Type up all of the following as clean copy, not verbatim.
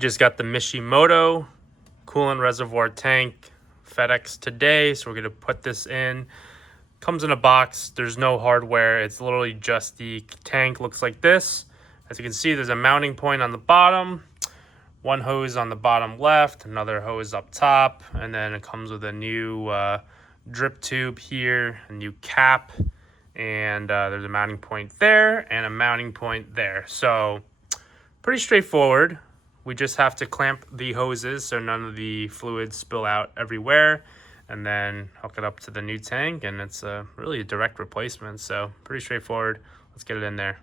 Just got the Mishimoto coolant reservoir tank FedEx today, so we're gonna put this in. Comes in a box. There's no hardware. It's literally just the tank. Looks like this. As you can see, there's a mounting point on the bottom, one hose on the bottom left, another hose up top, and then it comes with a new drip tube here, a new cap, and there's a mounting point there and a mounting point there. So pretty straightforward. We just have to clamp the hoses so none of the fluids spill out everywhere, and then hook it up to the new tank, and it's really a direct replacement. So pretty straightforward. Let's get it in there.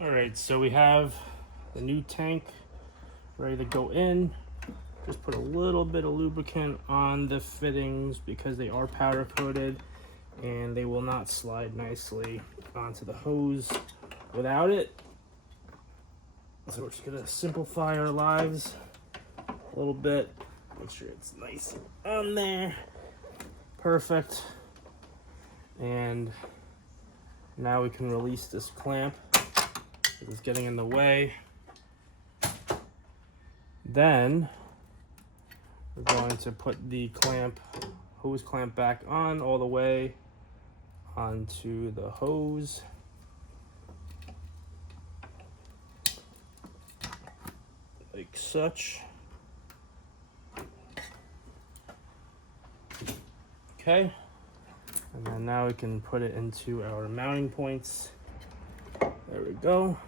All right, so we have the new tank ready to go in. Just put a little bit of lubricant on the fittings because they are powder coated and they will not slide nicely onto the hose without it. So we're just gonna simplify our lives a little bit. Make sure it's nice on there. Perfect. And now we can release this clamp. It's getting in the way. Then we're going to put the hose clamp back on all the way onto the hose. Like such. Okay. And then now we can put it into our mounting points. There we go.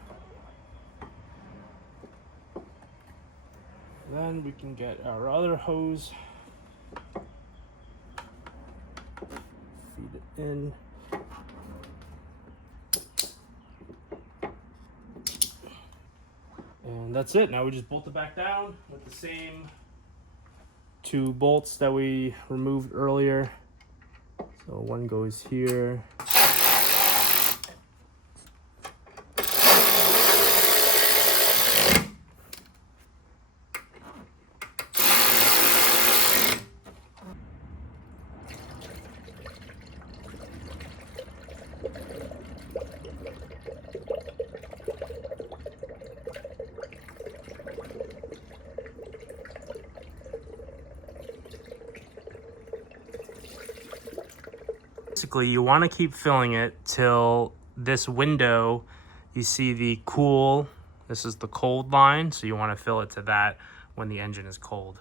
Then we can get our other hose, feed it in. And that's it. Now we just bolt it back down with the same two bolts that we removed earlier. So one goes here. Basically, you want to keep filling it till this window, you see the cool, this is the cold line, so you want to fill it to that when the engine is cold.